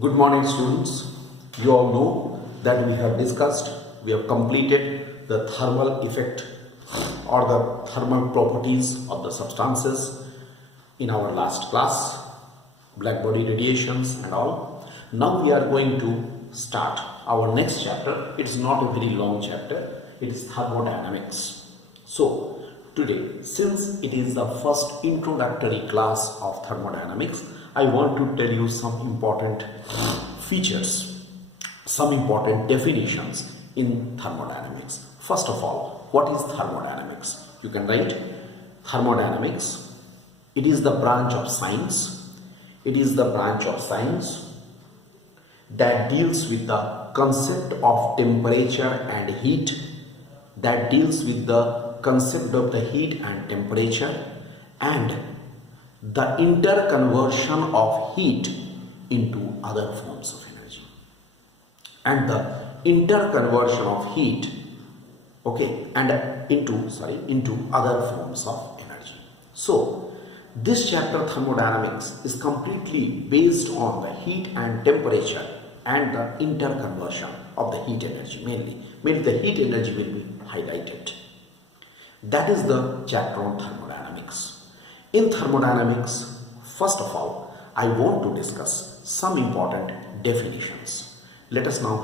Good morning, students. You all know that we have completed the thermal effect or the thermal properties of the substances in our last class, black body radiations and all. Now we are going to start our next chapter. It's not a very long chapter, it is thermodynamics. So, today, since it is the first introductory class of thermodynamics, I want to tell you some important features, some important definitions in thermodynamics. First of all, what is thermodynamics? You can write thermodynamics. It is the branch of science. It is the branch of science that deals with the concept of temperature and heat, that deals with the concept of the heat and temperature and the interconversion of heat into other forms of energy and the interconversion of heat into other forms of energy. So this chapter thermodynamics is completely based on the heat and temperature and the interconversion of the heat energy. Mainly the heat energy will be highlighted. That is the chapter on thermodynamics. In thermodynamics, first of all, I want to discuss some important definitions. Let us now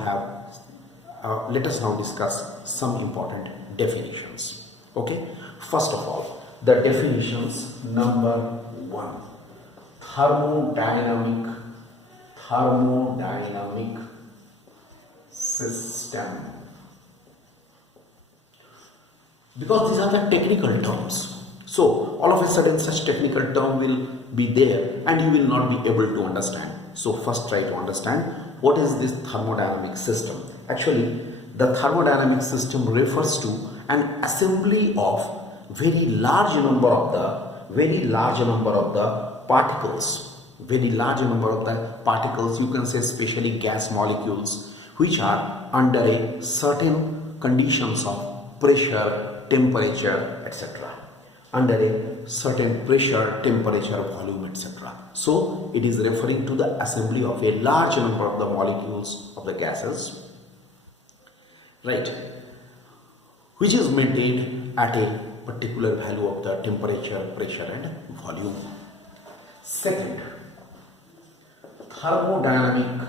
discuss some important definitions. Okay. First of all, the definitions. Number one, thermodynamic system. Because these are the technical terms. So all of a sudden such technical term will be there and you will not be able to understand. So first try to understand what is this thermodynamic system. Actually, the thermodynamic system refers to an assembly of very large number of the particles, you can say especially gas molecules, which are under a certain conditions of pressure, temperature, etc. Under a certain pressure, temperature, volume, etc. So it is referring to the assembly of a large number of the molecules of the gases, right, which is maintained at a particular value of the temperature, pressure and volume. Second, thermodynamic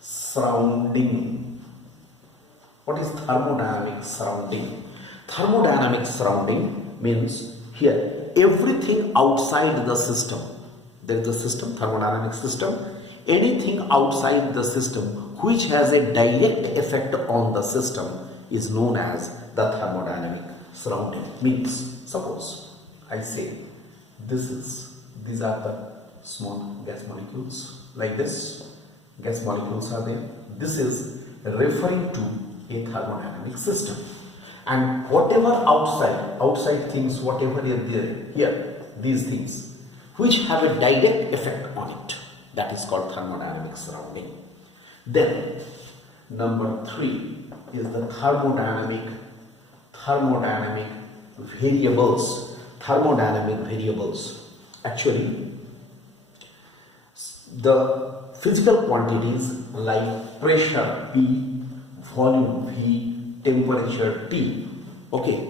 surrounding. What is thermodynamic surrounding? Thermodynamic surrounding means here everything outside the system. There is a system, thermodynamic system. Anything outside the system which has a direct effect on the system is known as the thermodynamic surrounding. Means, suppose I say these are the small gas molecules, like this. Gas molecules are there. This is referring to a thermodynamic system. And whatever outside things, whatever is there here, these things which have a direct effect on it, that is called thermodynamic surrounding. Then number 3 is the thermodynamic variables. Thermodynamic variables. Actually, the physical quantities like pressure P, volume V, temperature T, okay,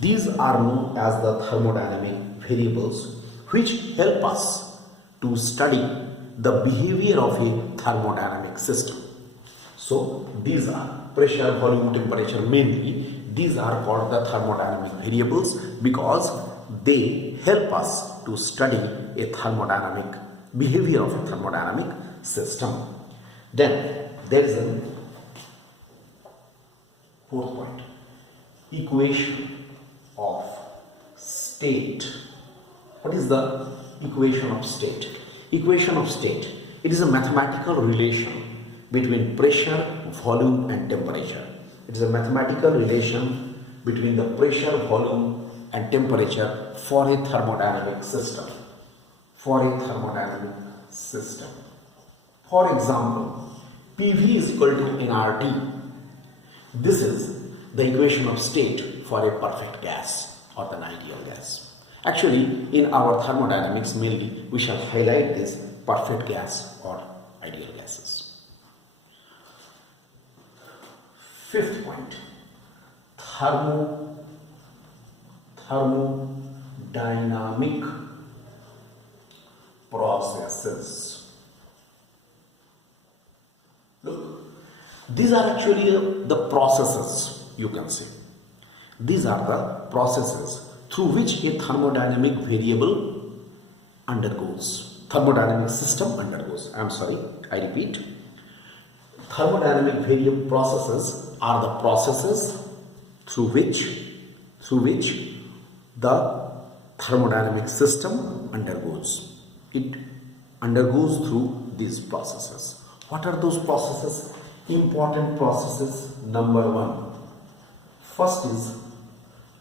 these are known as the thermodynamic variables which help us to study the behavior of a thermodynamic system. So these are pressure, volume, temperature, mainly these are called the thermodynamic variables because they help us to study a thermodynamic behavior of a thermodynamic system. Then there is a fourth point, equation of state. What is the equation of state? Equation of state, it is a mathematical relation between pressure, volume and temperature. It is a mathematical relation between the pressure, volume and temperature for a thermodynamic system. For example, PV is equal to nRT. This is the equation of state for a perfect gas or an ideal gas. Actually, in our thermodynamics mainly we shall highlight this perfect gas or ideal gases. Fifth point, thermodynamic processes. Look, these are actually the processes, you can say. These are the processes through which a thermodynamic variable undergoes. Thermodynamic system undergoes. I repeat. Thermodynamic variable processes are the processes through which the thermodynamic system undergoes. It undergoes through these processes. What are those processes? Important processes. Number one. First is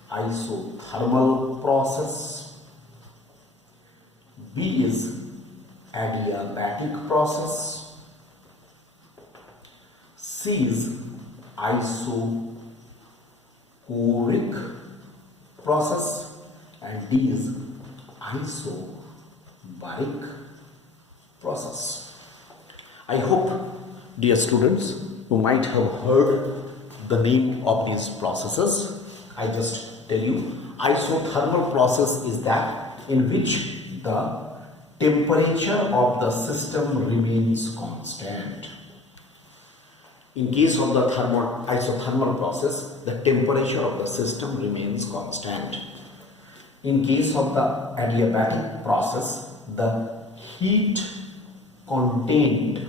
isothermal process. B is adiabatic process. C is isochoric process, and D is isobaric process. I hope, dear students, you might have heard the name of these processes. I just tell you, isothermal process is that in which the temperature of the system remains constant. In case of the isothermal process, the temperature of the system remains constant. In case of the adiabatic process, the heat contained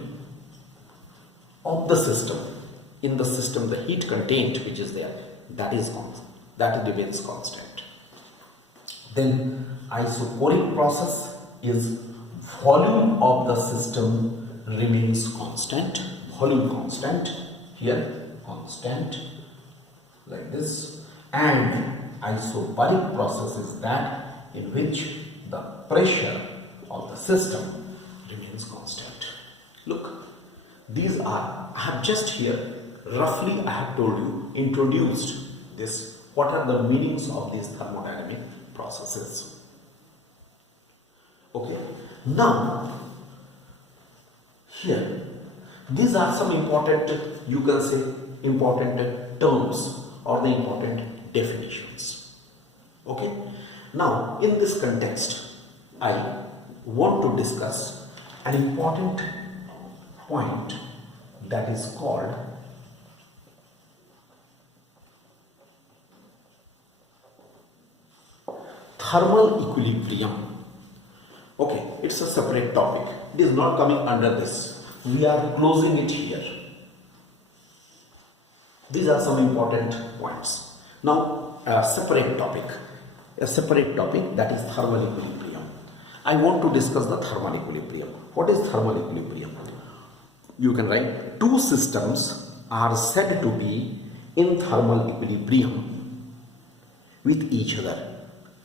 of the system, in the system, the heat contained which is there, that remains constant. Then isochoric process is volume of the system remains constant. Volume constant, here constant, like this. And isobaric process is that in which the pressure of the system remains constant. Look, these are, I have just here roughly I have told you, introduced this, what are the meanings of these thermodynamic processes. Okay, now here these are some important, you can say, important terms or the important definitions. Okay, now in this context I want to discuss an important point that is called thermal equilibrium. Okay, it's a separate topic. It is not coming under this. We are closing it here. These are some important points. Now, a separate topic that is thermal equilibrium. I want to discuss the thermal equilibrium. What is thermal equilibrium? You can write, two systems are said to be in thermal equilibrium with each other.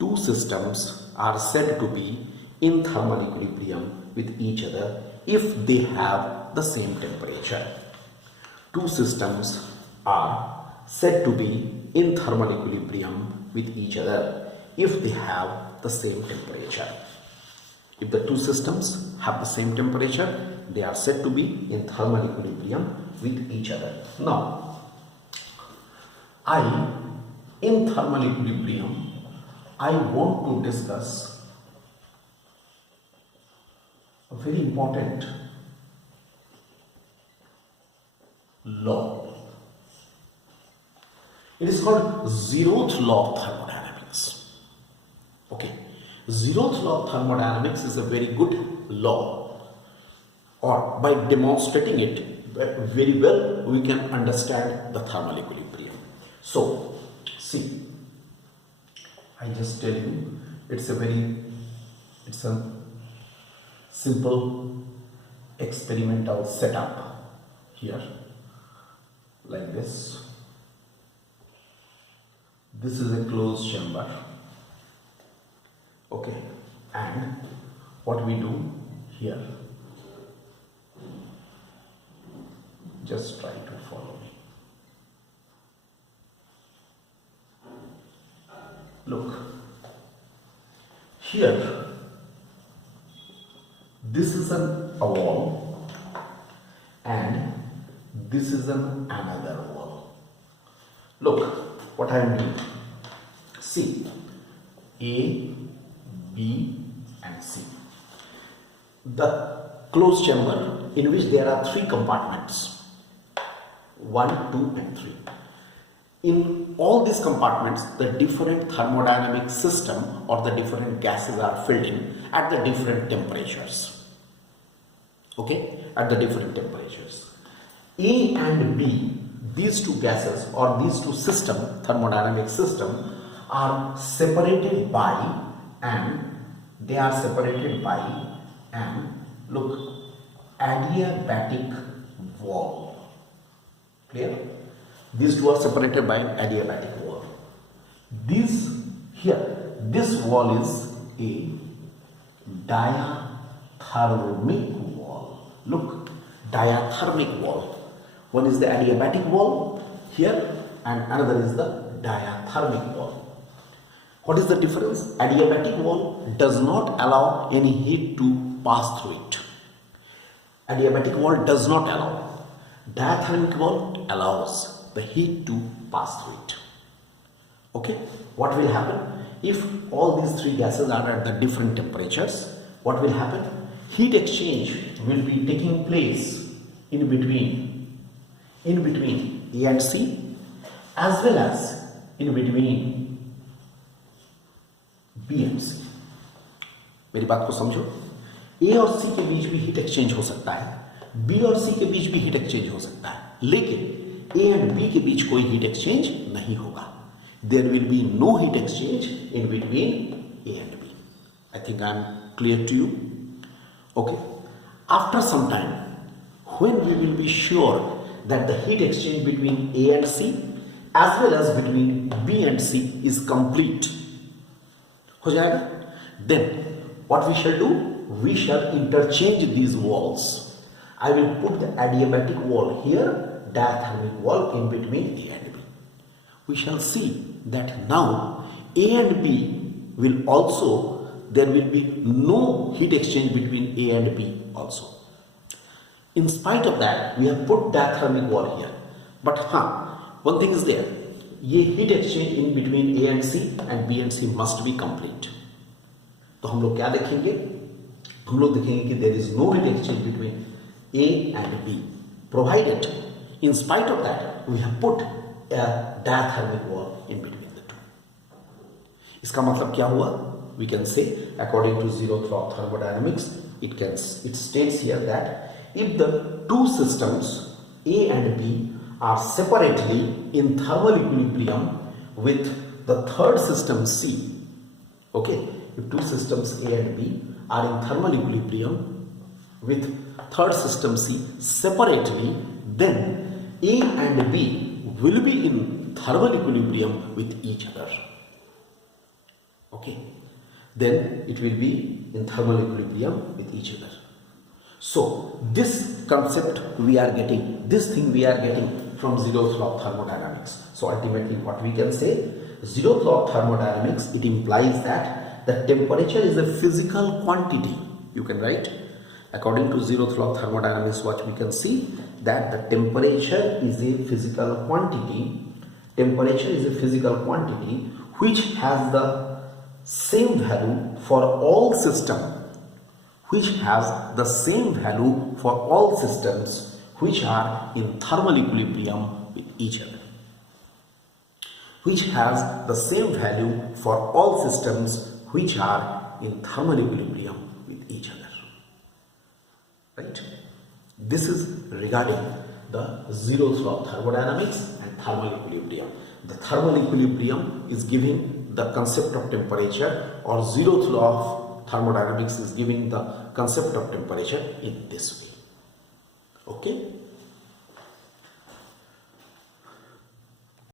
Two systems are said to be in thermal equilibrium with each other if they have the same temperature. Two systems are said to be in thermal equilibrium with each other if they have the same temperature. If the two systems have the same temperature, they are said to be in thermal equilibrium with each other. Now, in thermal equilibrium, I want to discuss a very important law. It is called zeroth law of thermodynamics. Okay, zeroth law of thermodynamics is a very good law, or by demonstrating it very well we can understand the thermal equilibrium. So, see, I just tell you, it's a simple experimental setup here, like this. This is a closed chamber. Okay, and what we do here, just try to follow me. Look, here, this is a wall this is another wall. Look what I am doing. See, A, B and C. The closed chamber in which there are 3 compartments, 1, 2 and 3. In all these compartments, the different thermodynamic system or the different gases are filled in at the different temperatures. Okay, at the different temperatures. A and B, these 2 gases or these 2 thermodynamic system are separated by and look, adiabatic wall. Clear? These 2 are separated by an adiabatic wall. This wall is a diathermic wall. Look, diathermic wall. One is the adiabatic wall here and another is the diathermic wall. What is the difference? Adiabatic wall does not allow any heat to pass through it. Adiabatic wall does not allow. Diathermic wall allows the heat to pass through it. Okay, what will happen if all these 3 gases are at the different temperatures? What will happen? Heat exchange will be taking place in between A and C as well as in between B and C. मेरी बात को समझो. ए और सी के बीच भी heat exchange हो सकता है, बी और सी के बीच भी हीट एक्सचेंज हो सकता है, लेकिन ए एंड बी के बीच कोई हीट एक्सचेंज नहीं होगा. There will be no heat exchange in between A and B. I think I am clear to you. Okay, after some time when we will be sure that the heat exchange between A and C as well as between B and C is complete, हो जाएगा, then what we shall do? We shall interchange these walls. I will put the adiabatic wall here, diathermic wall in between A and B. We shall see that now A and B will also, there will be no heat exchange between A and B also. In spite of that, we have put diathermic wall here. But one thing is there. ये heat exchange in between A and C and B and C must be complete. तो हम लोग क्या देखेंगे? हम लोग देखेंगे कि there is no heat exchange between A and B. Provided, in spite of that, we have put a diathermic wall in between the two. इसका मतलब क्या हुआ? We can say, according to zeroth law of thermodynamics, it states here that if the 2 systems A and B are separately in thermal equilibrium with the third system C, okay, if 2 systems A and B are in thermal equilibrium with third system C separately, then A and B will be in thermal equilibrium with each other. Okay, then it will be in thermal equilibrium with each other. So this concept we are getting, this thing we are getting from zeroth law of thermodynamics. So ultimately what we can say, zeroth law of thermodynamics, it implies that the temperature is a physical quantity. You can write, according to zeroth law of thermodynamics, what we can see, that the temperature is a physical quantity. Temperature is a physical quantity which has the same value for all systems, which has the same value for all systems which are in thermal equilibrium with each other. Which has the same value for all systems which are in thermal equilibrium with each other. Right? This is regarding the zeroth law of thermodynamics and thermal equilibrium. The thermal equilibrium is giving the concept of temperature, or zeroth law of thermodynamics is giving the concept of temperature in this way. Okay.